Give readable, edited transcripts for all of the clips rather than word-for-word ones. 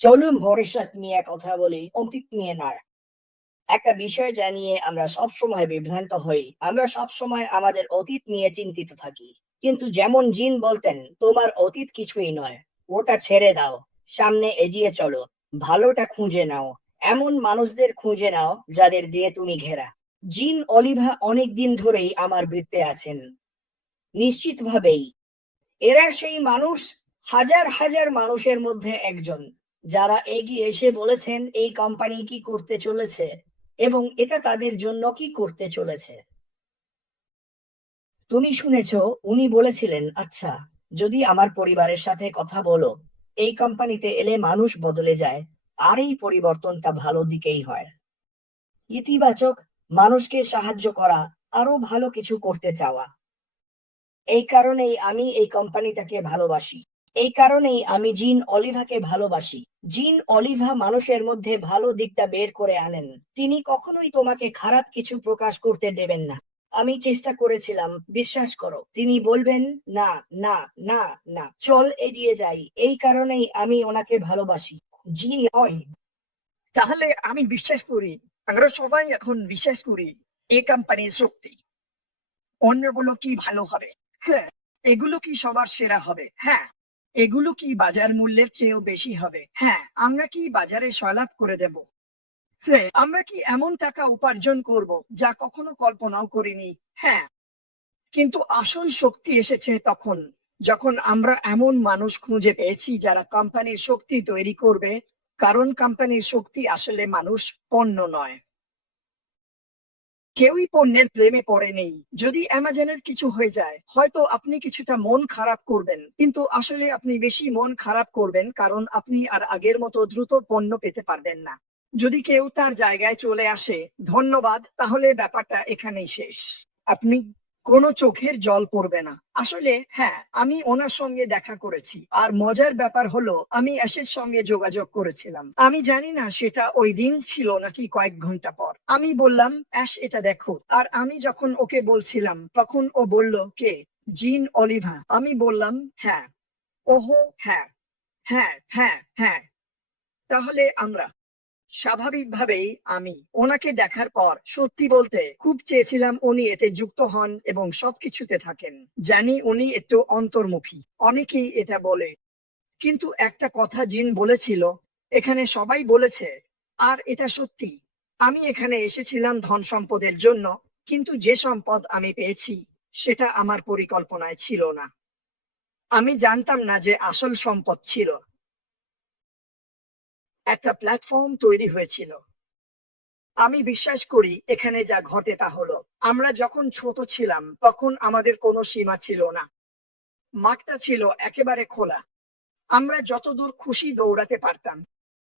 চলুন ভবিষ্যৎ নিয়ে কথা বলি, অতীত নিয়ে নয়। একটা বিষয় জানিয়ে আমরা সবসময় বিভ্রান্ত হই। আমরা সবসময় আমাদের অতীত নিয়ে চিন্তিত থাকি। কিন্তু যেমন জিন বলতেন, তোমার অতীত কিছুই নয়। ওটা ছেড়ে দাও। সামনে এগিয়ে চলো। ভালোটা খুঁজে নাও। এমন মানুষদের খুঁজে নাও যাদের দিয়ে তুমি ঘেরা। জিন অলিভা অনেকদিন ধরেই আমার বৃত্তে আছেন। নিশ্চিতভাবেই এরা সেই মানুষ, হাজার হাজার মানুষের মধ্যে একজন, যারা এগিয়ে এসে বলেছেন এই কোম্পানি কি করতে চলেছে এবং এটা তাদের জন্য কি করতে চলেছে। তুমি শুনেছ, উনি বলেছিলেন, আচ্ছা, যদি আমার পরিবারের সাথে কথা বলো, এই কোম্পানিতে এলে মানুষ বদলে যায়, আর এই পরিবর্তনটা ভালো দিকেই হয়। ইতিবাচক, মানুষকে সাহায্য করা, আরো ভালো কিছু করতে চাওয়া। এই কারণেই আমি এই কোম্পানিটাকে ভালোবাসি। এই কারণেই আমি জিন অলিভাকে ভালোবাসি। জিন অলিভা মানুষের মধ্যে ভালো দিকটা বের করে আনেন। তিনি কখনোই তোমাকে খারাপ কিছু প্রকাশ করতে দেবেন না। আমি চেষ্টা করেছিলাম, বিশ্বাস করো। তিনি বলবেন, না, না, না, না, চল এগিয়ে যাই। এই কারণেই আমি ওনাকে ভালোবাসি। জিন হয়। তাহলে আমি বিশ্বাস করি, আমরা সবাই এখন বিশ্বাস করি এই কোম্পানির শক্তি। অন্যগুলো কি ভালো হবে? হ্যাঁ। এগুলো কি সবার সেরা হবে? হ্যাঁ। এগুলো কি বাজার মূল্যের চেয়েও বেশি হবে? হ্যাঁ। আমরা কি বাজারে সয়লাভ করে দেব? হ্যাঁ। আমরা কি এমন টাকা উপার্জন করব যা কখনো কল্পনাও করিনি? হ্যাঁ। কিন্তু আসল শক্তি এসেছে তখন, যখন আমরা এমন মানুষ খুঁজে পেয়েছি যারা কোম্পানির শক্তি তৈরি করবে। কারণ কোম্পানির শক্তি আসলে মানুষ, পণ্য নয়। কেউই পণ্যের প্রেমে পড়েনি। যদি অ্যামাজনের কিছু হয়ে যায়, হয়তো আপনি কিছুটা মন খারাপ করবেন, কিন্তু আসলে আপনি বেশি মন খারাপ করবেন কারণ আপনি আর আগের মতো দ্রুত পণ্য পেতে পারবেন না। যদি কেউ তার জায়গায় চলে আসে, ধন্যবাদ, তাহলে ব্যাপারটা এখানেই শেষ। আপনি কোনো চোখের জল পড়বে না। আসলে হ্যাঁ, আমি ওনার সঙ্গে দেখা করেছি, আর মজার ব্যাপার হলো আমি অ্যাশের সঙ্গে যোগাযোগ করেছিলাম। আমি জানি না সেটা ওই দিন ছিল নাকি কয়েক ঘন্টা পর। আমি বললাম, অ্যাশ, এটা দেখো। আর আমি যখন ওকে বলছিলাম তখন ও বলল, কে? জিন অলিভা। আমি বললাম, হ্যাঁ। ওহো, হ্যাঁ, হ্যাঁ, হ্যাঁ, হ্যাঁ। তাহলে আমরা, স্বাভাবিকভাবেই আমি ওনাকে দেখার পর সত্যি বলতে খুব চেয়েছিলাম উনি এতে যুক্ত হন এবং সবকিছুতে থাকেন। জানি উনি একটু অন্তর্মুখী, অনেকেই এটা বলে। কিন্তু একটা কথা জিন বলেছিল, এখানে সবাই বলেছে, আর এটা সত্যি, আমি এখানে এসেছিলাম ধন সম্পদের জন্য, কিন্তু যে সম্পদ আমি পেয়েছি সেটা আমার পরিকল্পনায় ছিল না। আমি জানতাম না যে আসল সম্পদ ছিল একটা প্ল্যাটফর্ম তৈরি হয়েছিল। আমি বিশ্বাস করি এখানে যা ঘটে তা হলো, আমরা যখন ছোট ছিলাম তখন আমাদের কোনো সীমা ছিল না। মাঠটা ছিল একেবারে খোলা। আমরা যতদূর খুশি দৌড়াতে পারতাম।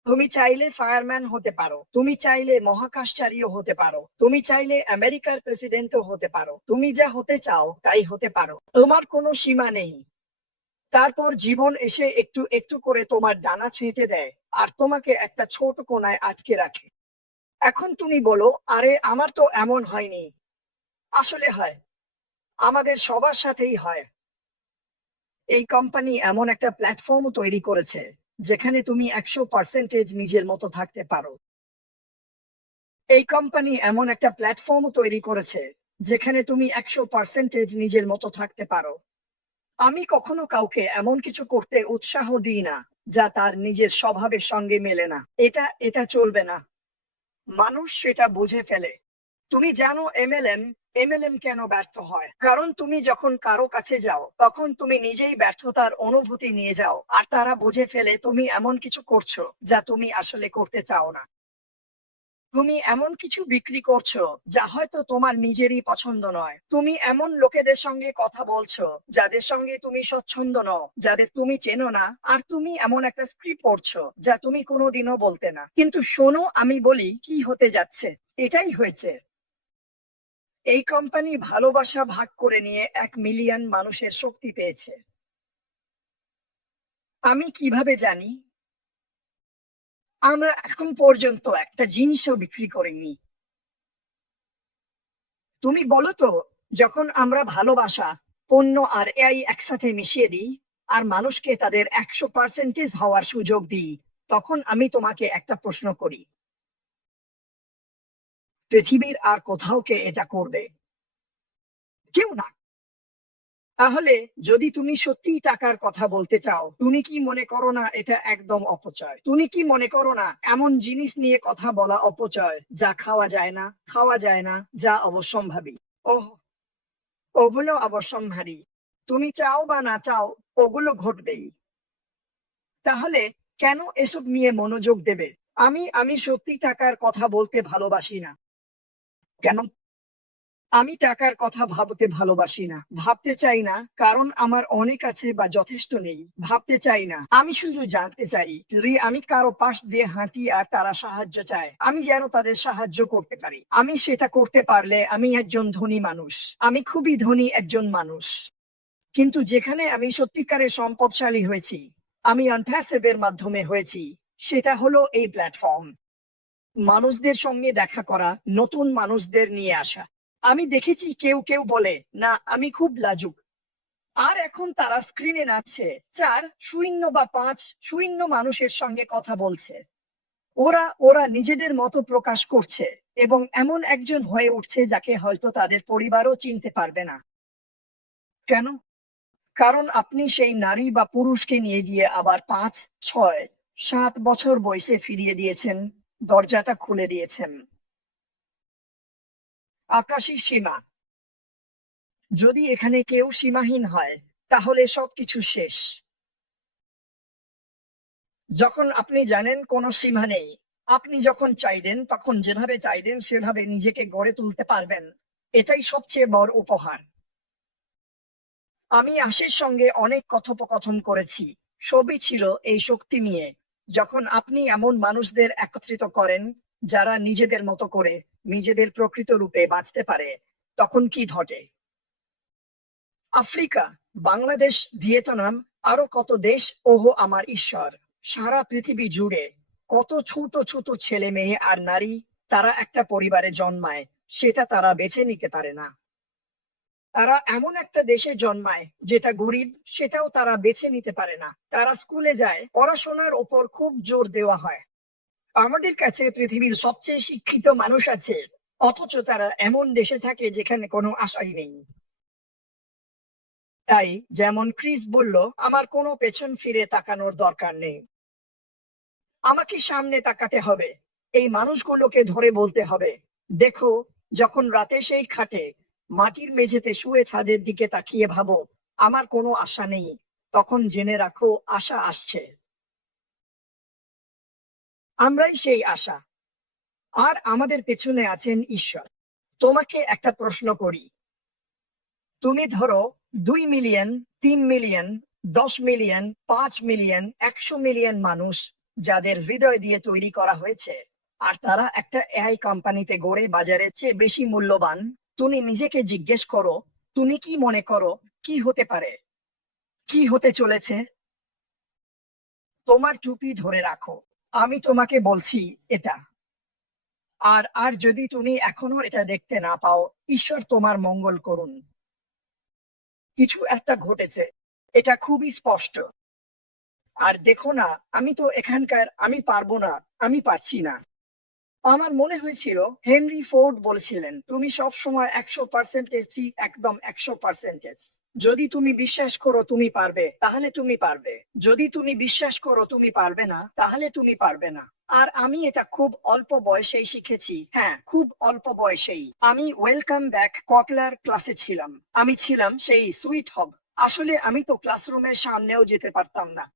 তুমি চাইলে ফায়ারম্যান হতে পারো, তুমি চাইলে মহাকাশচারীও হতে পারো, তুমি চাইলে আমেরিকার প্রেসিডেন্টও হতে পারো, তুমি যা হতে চাও তাই হতে পারো। তোমার কোনো সীমা নেই। তারপর জীবন এসে একটু একটু করে তোমার ডানা ছেঁটে দেয়, আর তোমাকে একটা ছোট কোণায় আটকে রাখে। এখন তুমি বলো, আরে আমার তো এমন হয়নি। আসলে হয়, আমাদের সবার সাথেই হয়। এই কোম্পানি এমন একটা প্ল্যাটফর্ম তৈরি করেছে যেখানে তুমি 100% নিজের মতো থাকতে পারো। এই কোম্পানি এমন একটা প্ল্যাটফর্ম তৈরি করেছে যেখানে তুমি 100% নিজের মতো থাকতে পারো। আমি কখনো কাউকে এমন কিছু করতে উৎসাহ দিই না যা তার নিজের স্বভাবের সঙ্গে মেলে না। এটা এটা চলবে না। মানুষ সেটা বুঝে ফেলে। তুমি জানো এমএলএম কেন ব্যর্থ হয়? কারণ তুমি যখন কারো কাছে যাও তখন তুমি নিজেই ব্যর্থতার অনুভূতি নিয়ে যাও, আর তারা বুঝে ফেলে তুমি এমন কিছু করছো যা তুমি আসলে করতে চাও না। তুমি এমন কিছু বিক্রি করছো যা হয়তো তোমার নিজেরই পছন্দ নয়। তুমি এমন লোকেদের সঙ্গে কথা বলছো যাদের সঙ্গে তুমি স্বচ্ছন্দ নও, যাদের তুমি চেনো না, আর তুমি এমন একটা স্ক্রিপ্ট পড়ছো যা তুমি কোনোদিনও বলতে না। কিন্তু শোনো, আমি বলি কি হতে যাচ্ছে। এটাই হয়েছে। এই কোম্পানি ভালোবাসা ভাগ করে নিয়ে 1 মিলিয়ন মানুষের শক্তি পেয়েছে। আমি কিভাবে জানি? আমরা এখন পর্যন্ত একটা জিনিসও বিক্রি করিনি। তুমি বলো তো, যখন আমরা ভালোবাসা, পণ্য আর এআই একসাথে মিশিয়ে দিই, আর মানুষকে তাদের 100% হওয়ার সুযোগ দিই, তখন আমি তোমাকে একটা প্রশ্ন করি, পৃথিবীর আর কোথাও কে এটা করবে? কেউ না। তাহলে যদি তুমি সত্যিই টাকার কথা বলতে চাও, তুমি কি মনে করো না এটা একদম অপচয়? তুমি কি মনে করো না এমন জিনিস নিয়ে কথা বলা অপচয় যা খাওয়া যায় না, যা অবশ্যম্ভাবী? ওহ, ওগুলো অবশ্যম্ভাবী। তুমি চাও বা না চাও, ওগুলো ঘটবেই। তাহলে কেন এসব নিয়ে মনোযোগ দেবে? আমি সত্যি টাকার কথা বলতে ভালোবাসি না। কেন? আমি টাকার কথা ভাবতে ভালোবাসি না, ভাবতে চাই না, কারণ আমার অনেক আছে বা যথেষ্ট নেই। ভাবতে চাই না, আমি শুধু জানতে চাই যদি আমি কারো পাশ দিয়ে হাঁটি আর তারা সাহায্য চায়, আমি যেন তাদের সাহায্য করতে পারি। আমি সেটা করতে পারলে আমি একজন ধনী মানুষ, আমি খুবই ধনী একজন মানুষ। কিন্তু যেখানে আমি সত্যিকারের সম্পদশালী হয়েছি, আমি আনপ্যাসিভের মাধ্যমে হয়েছি, সেটা হলো এই প্ল্যাটফর্ম। মানুষদের সঙ্গে দেখা করা, নতুন মানুষদের নিয়ে আসা। আমি দেখেছি কেউ কেউ বলে, না আমি খুব লাজুক, আর এখন তারা স্ক্রিনে নাচছে, 4 0 বা 5 0 মানুষের সঙ্গে কথা বলছে। ওরা ওরা নিজেদের মতো প্রকাশ করছে এবং এমন একজন হয়ে উঠছে যাকে হয়তো তাদের পরিবারও চিনতে পারবে না। কেন? কারণ আপনি সেই নারী বা পুরুষকে নিয়ে গিয়ে আবার 5 6 7 বছর বয়সে ফিরিয়ে দিয়েছেন, দরজাটা খুলে দিয়েছেন। আকাশী সীমা। যদি এখানে কেউ সীমাহীন হয়, তাহলে সবকিছু শেষ। যখন আপনি জানেন কোনো সীমা নেই, আপনি যখন চাইবেন তখন যেভাবে চাইবেন সেভাবে নিজেকে গড়ে তুলতে পারবেন, এটাই সবচেয়ে বড় উপহার। আমি আশির সঙ্গে অনেক কথোপকথন করেছি, সবই ছিল এই শক্তি নিয়ে। যখন আপনি এমন মানুষদের একত্রিত করেন যারা নিজেদের মতো করে নিজেদের প্রকৃত রূপে বাঁচতে পারে, তখন কি ঘটে? আফ্রিকা, বাংলাদেশ, ভিয়েতনাম, আরো কত দেশ, ওহো আমার ঈশ্বর! সারা পৃথিবী জুড়ে কত ছোট ছোট ছেলে মেয়ে আর নারী, তারা একটা পরিবারে জন্মায়, সেটা তারা বেছে নিতে পারে না। তারা এমন একটা দেশে জন্মায় যেটা গরিব, সেটাও তারা বেছে নিতে পারে না। তারা স্কুলে যায়, পড়াশোনার ওপর খুব জোর দেওয়া হয়। আমাদের কাছে পৃথিবীর সবচেয়ে শিক্ষিত মানুষ আছে, অথচ তারা এমন দেশে থাকে যেখানে কোনো আশাই নেই। তাই যেমন ক্রিস বলল, আমার কোনো পেছন ফিরে তাকানোর দরকার নেই, আমাকে সামনে তাকাতে হবে। এই মানুষগুলোকে ধরে বলতে হবে, দেখো, যখন রাতে সেই খাটে মাটির মেঝেতে শুয়ে ছাদের দিকে তাকিয়ে ভাবো আমার কোনো আশা নেই, তখন জেনে রাখো আশা আসছে। আমরাই সেই আশা, আর আমাদের পেছনে আছেন ঈশ্বর। তোমাকে একটা প্রশ্ন করি, তুমি ধরো 2 million, 3 million, 10 million, 5 million, 100 million মানুষ যাদের হৃদয় দিয়ে তৈরি করা হয়েছে, আর তারা একটা এআই কোম্পানিতে গড়ে বাজারের চেয়ে বেশি মূল্যবান। তুমি নিজেকে জিজ্ঞেস করো, তুমি কি মনে করো কি হতে পারে, কি হতে চলেছে? তোমার টুপি ধরে রাখো, আমি তোমাকে বলছি এটা। আর আর যদি তুমি এখনো এটা দেখতে না পাও, ঈশ্বর তোমার মঙ্গল করুন। কিছু একটা ঘটেছে, এটা খুবই স্পষ্ট। আর দেখো না, আমি তো এখানকার, আমি পারবো না, আমি পারছি না। আমার মনে হয়েছিল হেনরি ফোর্ড বলেছিলেন, তুমি সব সময় 100% একদম 100%। যদি তুমি বিশ্বাস করো তুমি পারবে, তাহলে তুমি পারবে। যদি তুমি বিশ্বাস করো তুমি পারবে না, তাহলে তুমি পারবে না। আর আমি এটা খুব অল্প বয়সেই শিখেছি, হ্যাঁ খুব অল্প বয়সেই। আমি ওয়েলকাম ব্যাক কটলার ক্লাসে ছিলাম, আমি ছিলাম সেই সুইট হব। আসলে আমি তো ক্লাসরুমের সামনেও যেতে পারতাম না।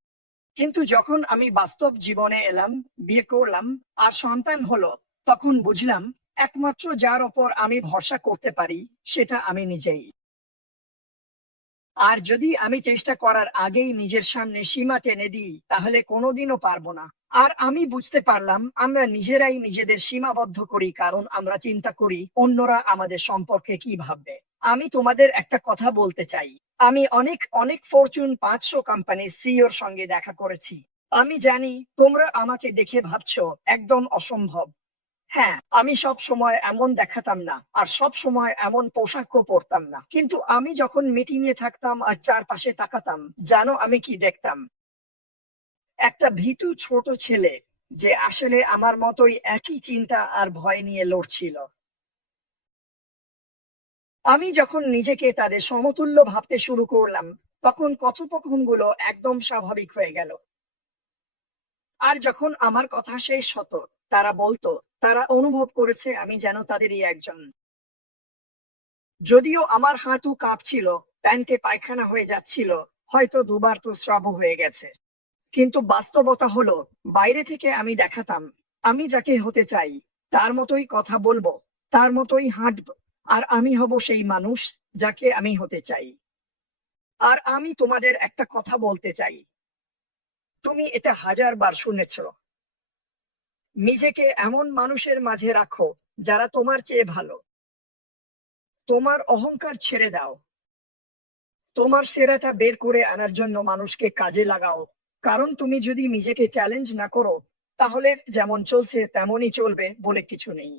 কিন্তু যখন আমি বাস্তব জীবনে এলাম, বিয়ে করলাম, আর সন্তান হলো, তখন বুঝলাম একমাত্র যার ওপর আমি ভরসা করতে পারি সেটা আমি নিজেই। আর যদি আমি চেষ্টা করার আগেই নিজের সামনে সীমা টেনে দিই, তাহলে কোনোদিনও পারবো না। আর আমি বুঝতে পারলাম আমরা নিজেরাই নিজেদের সীমাবদ্ধ করি, কারণ আমরা চিন্তা করি অন্যরা আমাদের সম্পর্কে কি ভাববে। আমি তোমাদের একটা কথা বলতে চাই, আমি অনেক অনেক ফরচুন 500 কোম্পানির সিইওর সঙ্গে দেখা করেছি। আমি জানি তোমরা আমাকে দেখে ভাবছো একদম অসম্ভব। হ্যাঁ, আমি সব সময় এমন দেখাতাম না, আর সব সময় এমন পোশাকও পরতাম না। কিন্তু আমি যখন মিটিং এ থাকতাম আর চারপাশে তাকাতাম, জানো আমি কি দেখতাম? একটা ভীতু ছোট ছেলে যে আসলে আমার মতোই একই চিন্তা আর ভয় নিয়ে লড়ছিল। আমি যখন নিজেকে তাদের সমতুল্য ভাবতে শুরু করলাম, তখন কথোপকথনগুলো একদম স্বাভাবিক হয়ে গেল। আর যখন আমার কথা শেষ হতো, তারা বলতো তারা অনুভব করেছে আমি যেন তাদেরই একজন। যদিও আমার হাঁটু কাঁপছিল, প্যান্টে পায়খানা হয়ে যাচ্ছিল, হয়তো দুবার প্রস্রাবও হয়ে গেছে, কিন্তু বাস্তবতা হলো বাইরে থেকে আমি দেখাতাম আমি যাকে হতে চাই, তার মতোই কথা বলবো, তার মতোই হাঁটবো, আর আমি হব সেই মানুষ যাকে আমি হতে চাই। আর আমি তোমাদের একটা কথা বলতে চাই, তুমি এটা 1000 বার শুনেছ, নিজেকে এমন মানুষের মাঝে রাখো যারা তোমার চেয়ে ভালো। তোমার অহংকার ছেড়ে দাও, তোমার সেরাটা বের করে আনার জন্য মানুষকে কাজে লাগাও। কারণ তুমি যদি নিজেকে চ্যালেঞ্জ না করো, তাহলে যেমন চলছে তেমনই চলবে বলে কিছু নেই।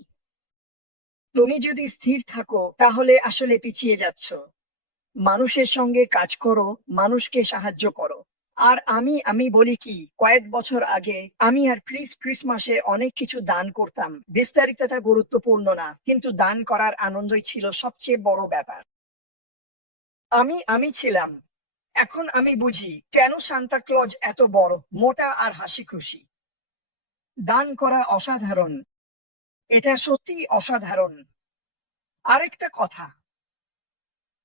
তুমি যদি স্থির থাকো তাহলে আসলে পিছিয়ে যাচ্ছ। মানুষের সঙ্গে কাজ করো, মানুষকে সাহায্য করো। আর আমি বলি কি, কয়েক বছর আগে আমি আর ক্রিসমাসে অনেক কিছু দান করতাম, বিস্তারিতটা গুরুত্বপূর্ণ না, কিন্তু দান করার আনন্দই ছিল সবচেয়ে বড় ব্যাপার। আমি ছিলাম। এখন আমি বুঝি কেন সান্তা ক্লজ এত বড়, মোটা আর হাসি খুশি। দান করা অসাধারণ, এটা সত্যি অসাধারণ। আরেকটা কথা,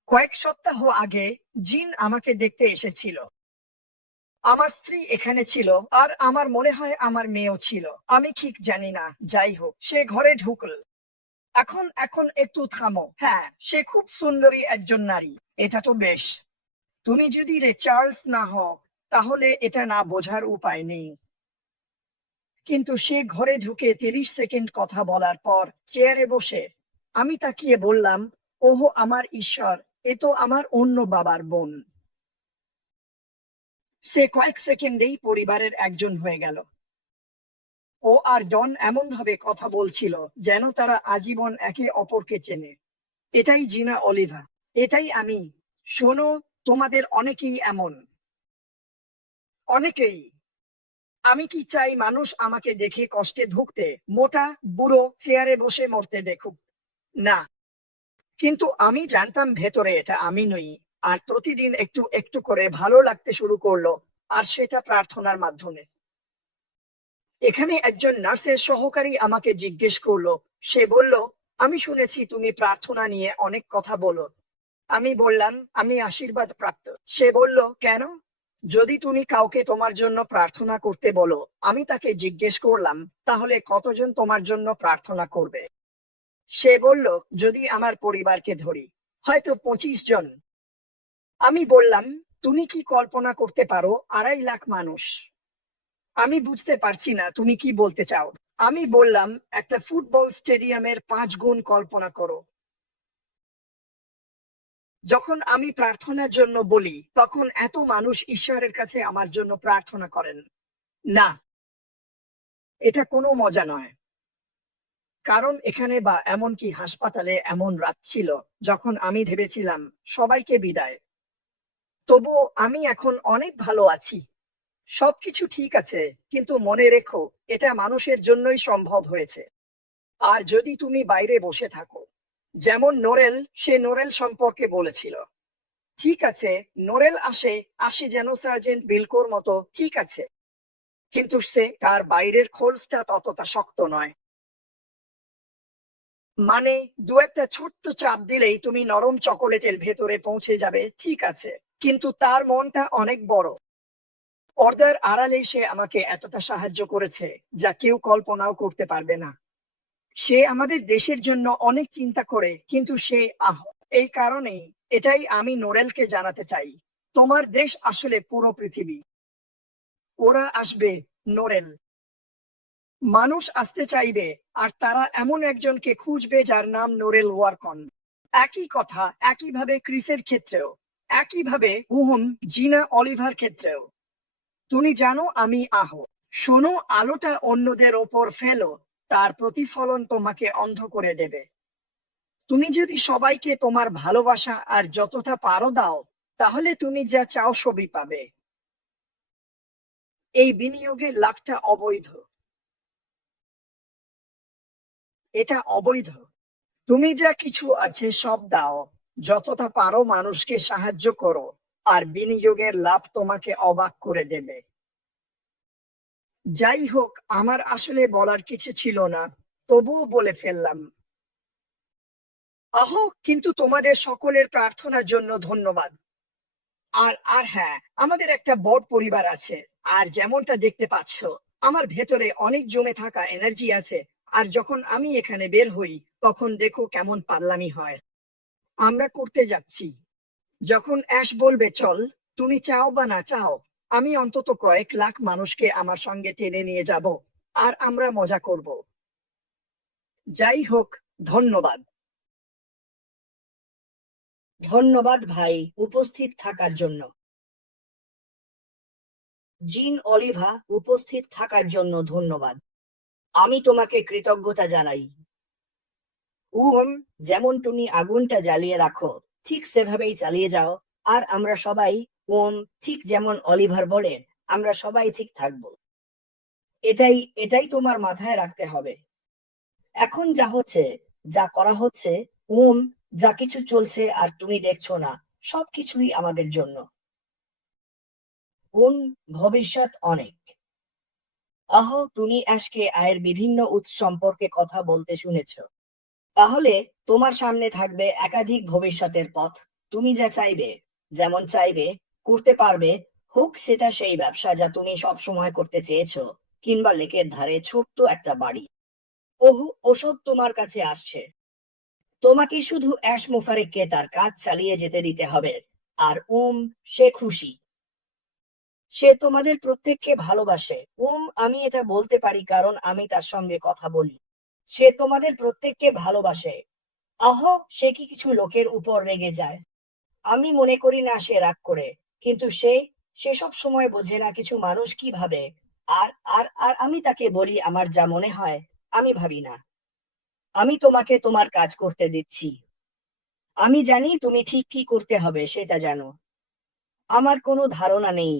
কয়েক সপ্তাহ আগে জিন আমাকে দেখতে এসেছিল। আমার স্ত্রী এখানে ছিল, আর আমার মনে হয় আমার মেয়েও ছিল, আমি ঠিক জানি না। যাই হোক, সে ঘরে ঢুকল। এখন এখন একটু থামো। হ্যাঁ, সে খুব সুন্দরী একজন নারী, এটা তো বেশ। তুমি যদি রে চার্লস না হও, তাহলে এটা না বোঝার উপায় নেই। কিন্তু সে ঘরে ঢুকে 30 সেকেন্ড কথা বলার পর চেয়ারে বসে আমি তাকিয়ে বললাম, ওহো আমার ঈশ্বর, এ তো আমার অন্য বাবার বোন। সে কয়েক সেকেন্ডেই পরিবারের একজন হয়ে গেল। ও আর ডন এমন ভাবে কথা বলছিল যেন তারা আজীবন একে অপরকে চেনে। এটাই জিনা অলিভা, এটাই আমি। শোনো, তোমাদের অনেকেই এমন, অনেকেই। আমি কি চাই মানুষ আমাকে দেখে কষ্টে ভুগতে, মোটা, বুড়ো, চেয়ারে বসে মরতে দেখুক? না। কিন্তু আমি জানতাম ভেতরে এটা আমি নই। আর প্রতিদিন একটু একটু করে ভালো লাগতে শুরু করলো, আর সেটা প্রার্থনার মাধ্যমে। এখানে একজন নার্সের সহকারী আমাকে জিজ্ঞেস করলো, সে বলল, আমি শুনেছি তুমি প্রার্থনা নিয়ে অনেক কথা বলো। আমি বললাম আমি আশীর্বাদ প্রাপ্ত। সে বলল, কেন? যদি তুমি কাউকে তোমার জন্য প্রার্থনা করতে বলো, আমি তাকে জিজ্ঞেস করলাম, তাহলে কতজন তোমার জন্য প্রার্থনা করবে? সে বলল, যদি আমার পরিবারকে ধরি, হয়তো 25 জন। আমি বললাম, তুমি কি কল্পনা করতে পারো 2.5 লাখ মানুষ? আমি বুঝতে পারছি না তুমি কি বলতে চাও। আমি বললাম, একটা ফুটবল স্টেডিয়ামের 5 গুণ কল্পনা করো। যখন আমি প্রার্থনার জন্য বলি, তখন এত মানুষ ঈশ্বরের কাছে আমার জন্য প্রার্থনা করেন। না, এটা কোনো মজা নয়। কারণ এখানে বা এমনকি হাসপাতালে এমন রাত ছিল যখন আমি ভেবেছিলাম সবাইকে বিদায়। তবুও আমি এখন অনেক ভালো আছি। সবকিছু ঠিক আছে, কিন্তু মনে রেখো, এটা মানুষের জন্যই সম্ভব হয়েছে। আর যদি তুমি বাইরে বসে থাকো, যেমন নোরেল, সে নোরেল সম্পর্কে বলেছিল, ঠিক আছে, নোরেল আসে আসে যেন সার্জেন্ট বিলকোর মতো, ঠিক আছে, কিন্তু সে তার বাইরের খোলসটা ততটা শক্ত নয়। মানে, দু একটা ছোট্ট চাপ দিলেই তুমি নরম চকোলেটের ভেতরে পৌঁছে যাবে, ঠিক আছে, কিন্তু তার মনটা অনেক বড়। পর্দার আড়ালে সে আমাকে এতটা সাহায্য করেছে যা কেউ কল্পনাও করতে পারবে না। সে আমাদের দেশের জন্য অনেক চিন্তা করে, কিন্তু সে এই কারণেই, এটাই আমি নোরেলকে জানাতে চাই, তোমার দেশ আসলে পুরো পৃথিবী। ওরা আসবে, নোরেল। মানুষ আসতে চাইবে, আর তারা এমন একজনকে খুঁজবে যার নাম নোরেল ওয়ারকন। একই কথা একইভাবে ক্রিসের ক্ষেত্রেও, একইভাবে জিনা অলিভার ক্ষেত্রেও। তুমি জানো আমি শোনো, আলোটা অন্যদের ওপর ফেলো, তার প্রতিফলন তোমাকে অন্ধ করে দেবে। তুমি যদি সবাইকে তোমার ভালোবাসা আর যতটা পারো দাও, তাহলে তুমি যা চাও সবই পাবে। এই বিনিয়োগের লাভটা অবৈধ। এটা অবৈধ। তুমি যা কিছু আছে সব দাও, যতটা পারো মানুষকে সাহায্য করো, আর বিনিয়োগের লাভ তোমাকে অবাক করে দেবে। যাই হোক, আমার আসলে বলার কিছু ছিল না, তবুও বলে ফেললাম। কিন্তু তোমাদের সকলের প্রার্থনার জন্য ধন্যবাদ। আর আর হ্যাঁ, আমাদের একটা বড় পরিবার আছে। আর যেমনটা দেখতে পাচ্ছ, আমার ভেতরে অনেক জমে থাকা এনার্জি আছে। আর যখন আমি এখানে বের হই, তখন দেখো কেমন পাগলামি হয়। আমরা করতে যাচ্ছি। যখন অ্যাশ বলবে চল, তুমি চাও বা না চাও, আমি অন্তত কয়েক লাখ মানুষকে আমার সঙ্গে টেনে নিয়ে যাব। আর আমরা মজা করব। যাই হোক, ধন্যবাদ। ধন্যবাদ ভাই, উপস্থিত থাকার জন্য। জিন অলিভা, উপস্থিত থাকার জন্য ধন্যবাদ। আমি তোমাকে কৃতজ্ঞতা জানাই। যেমন তুমি আগুনটা জ্বালিয়ে রাখো, ঠিক সেভাবেই চালিয়ে যাও। আর আমরা সবাই, ঠিক যেমন অলিভার বলেন, আমরা সবাই ঠিক থাকবো। এটাই এটাই তোমার মাথায় রাখতে হবে। এখন যা হচ্ছে, যা করা হচ্ছে, ওম যা কিছু চলছে আর তুমি দেখছো না, সবকিছুই আমাদের জন্য। ভবিষ্যৎ অনেক। তুমি আজকে আয়ের বিভিন্ন উৎস সম্পর্কে কথা বলতে শুনেছ। তাহলে তোমার সামনে থাকবে একাধিক ভবিষ্যতের পথ। তুমি যা চাইবে, যেমন চাইবে, করতে পারবে। হোক সেটা সেই ব্যবসা যা তুমি সব সময় করতে চেয়েছো, কিংবা লেকের ধারে ছোট্ট একটা বাড়ি। ওসব তোমার কাছে আসছে। তোমাকে শুধু অ্যাশ মুফারিককে তার কাজ চালিয়ে যেতে দিতে হবে। আর সে খুশি। সে তোমাদের প্রত্যেককে ভালোবাসে। আমি এটা বলতে পারি কারণ আমি তার সঙ্গে কথা বলি। সে তোমাদের প্রত্যেককে ভালোবাসে। সে কি কিছু লোকের উপর রেগে যায়? আমি মনে করি না সে রাগ করে, কিন্তু সে সব সময় বোঝে না কিছু মানুষ কি ভাবে। আর আর আর আমি তাকে বলি আমার যা মনে হয়। আমি ভাবি না। আমি তোমাকে তোমার কাজ করতে দিচ্ছি। আমি জানি তুমি ঠিক কি করতে হবে সেটা জানো। আমার কোনো ধারণা নেই